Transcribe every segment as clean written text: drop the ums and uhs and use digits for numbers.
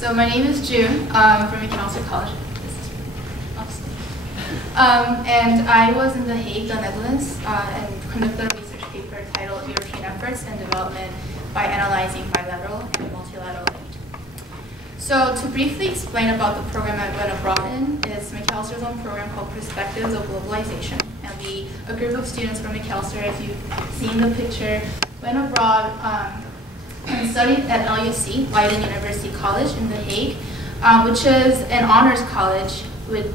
So my name is June from Macalester College. And I was in The Hague, the Netherlands, and conducted a research paper titled European Efforts and Development by Analyzing Bilateral and Multilateral Aid. So to briefly explain about the program I went abroad in, is Macalester's own program called Perspectives of Globalization. And a group of students from Macalester, if you've seen the picture, went abroad and studied at LUC, Leiden University College in The Hague, which is an honors college with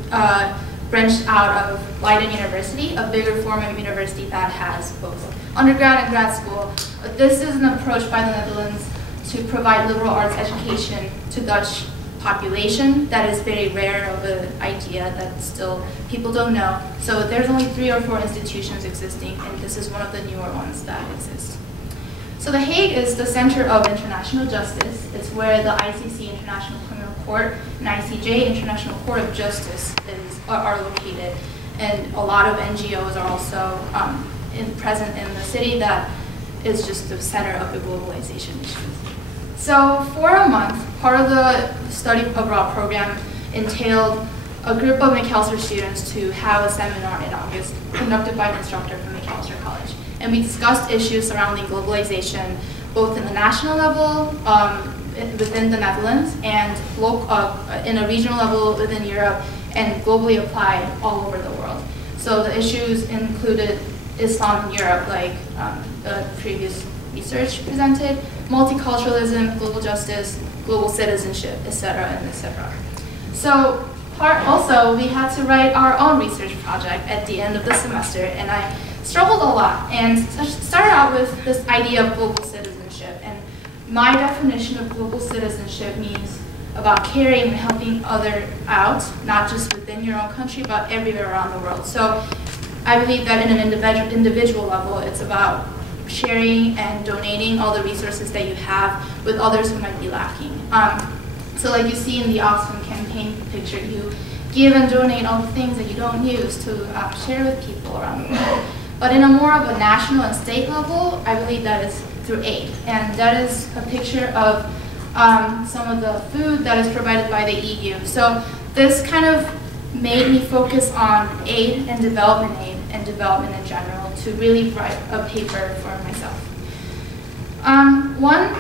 branched out of Leiden University, a bigger form of university that has both undergrad and grad school. But this is an approach by the Netherlands to provide liberal arts education to Dutch population that is very rare of an idea that still people don't know. So there's only 3 or 4 institutions existing, and this is one of the newer ones that exist. So The Hague is the center of international justice. It's where the ICC, International Criminal Court, and ICJ, International Court of Justice, are located. And a lot of NGOs are also present in the city that is just the center of the globalization issues. So for a month, part of the study abroad program entailed a group of Macalester students to have a seminar in August conducted by an instructor from Macalester College. And we discussed issues surrounding globalization, both in the national level, within the Netherlands, and in a regional level within Europe, and globally applied all over the world. So the issues included Islam in Europe, like the previous research presented, multiculturalism, global justice, global citizenship, etc., and etc. So also, we had to write our own research project at the end of the semester, and I struggled a lot and started out with this idea of global citizenship. And my definition of global citizenship means about caring and helping others out, not just within your own country, but everywhere around the world. So I believe that in an individual level, it's about sharing and donating all the resources that you have with others who might be lacking. So like you see in the Oxfam campaign picture, you give and donate all the things that you don't use to share with people around the world. But in a more of a national and state level, I believe that is through aid. And that is a picture of some of the food that is provided by the EU. So this kind of made me focus on aid and development in general to really write a paper for myself.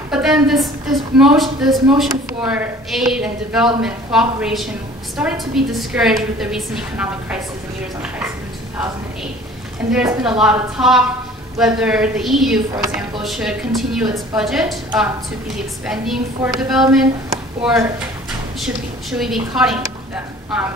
But then this motion for aid and development cooperation started to be discouraged with the recent economic crisis and Eurozone crisis in 2008. And there's been a lot of talk whether the EU, for example, should continue its budget to be expending for development, or should we be cutting them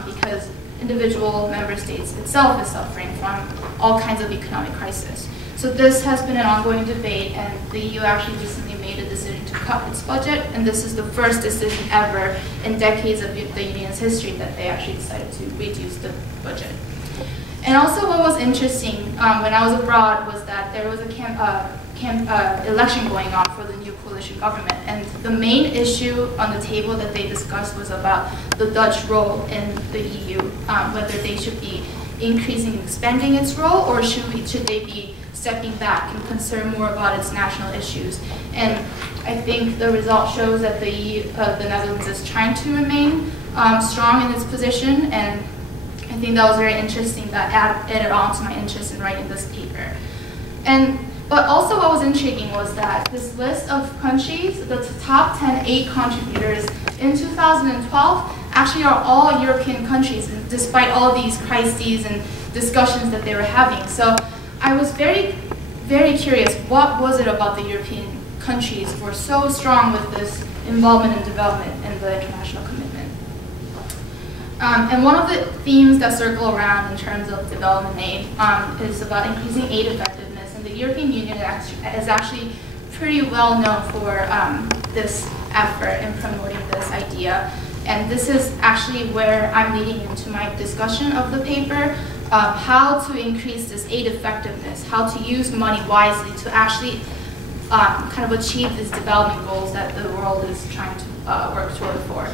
because individual member states itself is suffering from all kinds of economic crisis. So this has been an ongoing debate, and the EU actually recently made a decision to cut its budget, and this is the first decision ever in decades of the Union's history that they actually decided to reduce the budget. And also what was interesting when I was abroad was that there was a election going on for the new coalition government, and the main issue on the table that they discussed was about the Dutch role in the EU, whether they should be increasing and expanding its role, or should they be stepping back and concern more about its national issues. And I think the result shows that the Netherlands is trying to remain strong in its position, and I think that was very interesting. That added on to my interest in writing this paper. But also what was intriguing was that this list of countries, the top 10 aid contributors in 2012, actually are all European countries, despite all these crises and discussions that they were having. So I was very, very curious, what was it about the European countries were so strong with this involvement in development and the international commitment. And one of the themes that circle around in terms of development aid is about increasing aid effectiveness. And the European Union is actually pretty well known for this effort in promoting this idea. And this is actually where I'm leading into my discussion of the paper, how to increase this aid effectiveness, how to use money wisely to actually kind of achieve these development goals that the world is trying to work toward for.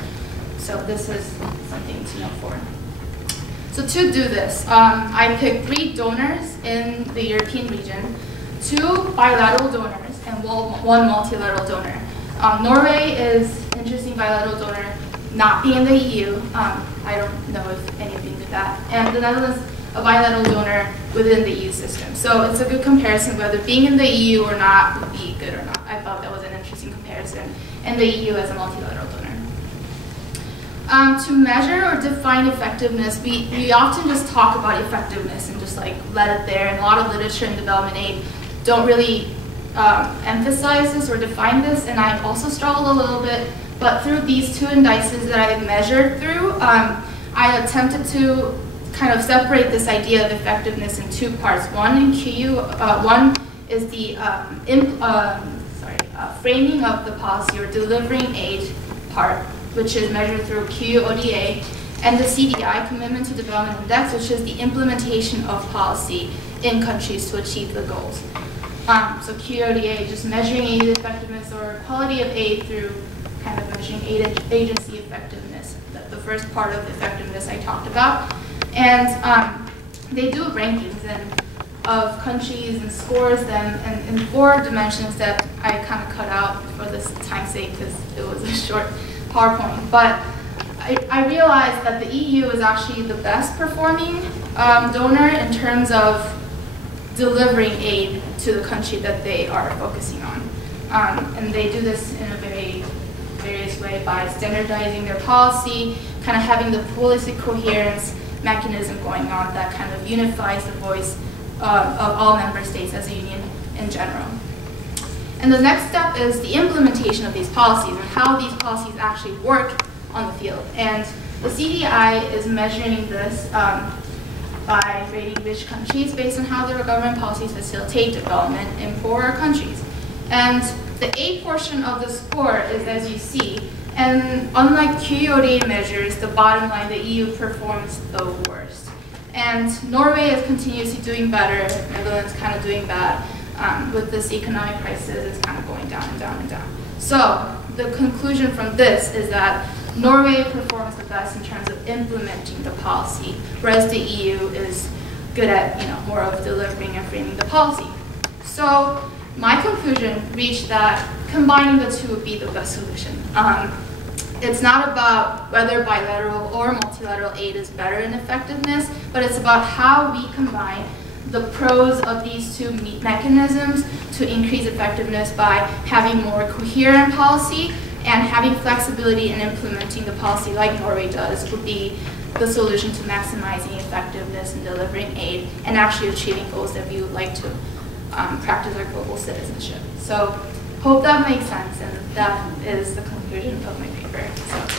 So this is something to know for. So to do this, I picked 3 donors in the European region, 2 bilateral donors, and 1 multilateral donor. Norway is, interesting bilateral donor not being in the EU. I don't know if any of you knew that. And the Netherlands, a bilateral donor within the EU system. So it's a good comparison whether being in the EU or not would be good or not. I thought that was an interesting comparison. And the EU as a multilateral donor. To measure or define effectiveness, we often just talk about effectiveness and just like let it there. And a lot of literature in development aid don't really emphasize this or define this. And I also struggled a little bit. But through these two indices that I measured through, I attempted to kind of separate this idea of effectiveness in two parts. One in QU, one is the framing of the policy or delivering aid part, which is measured through QODA, and the CDI, Commitment to Development Index, which is the implementation of policy in countries to achieve the goals. So QODA, just measuring aid effectiveness or quality of aid through kind of measuring aid agency effectiveness, the first part of effectiveness I talked about. And they do rankings of countries and scores them in 4 dimensions that I kind of cut out for this time's sake because it was a short PowerPoint. But I realized that the EU is actually the best performing donor in terms of delivering aid to the country that they are focusing on. And they do this in a very various way by standardizing their policy, kind of having the holistic coherence mechanism going on that kind of unifies the voice of all member states as a union in general. And the next step is the implementation of these policies and how these policies actually work on the field. And the CDI is measuring this by rating rich countries based on how their government policies facilitate development in poorer countries. And the A portion of the score is as you see, and unlike QODA measures, the bottom line, the EU performs the worst. And Norway is continuously doing better, Netherlands kind of doing bad. With this economic crisis, it's kind of going down and down and down. So the conclusion from this is that Norway performs the best in terms of implementing the policy, whereas the EU is good at more of delivering and framing the policy. So my conclusion reached that combining the two would be the best solution. It's not about whether bilateral or multilateral aid is better in effectiveness, but it's about how we combine the pros of these two mechanisms to increase effectiveness by having more coherent policy and having flexibility in implementing the policy like Norway does would be the solution to maximizing effectiveness in delivering aid and actually achieving goals that we would like to practice our global citizenship. So hope that makes sense, and that is the conclusion of my paper. So.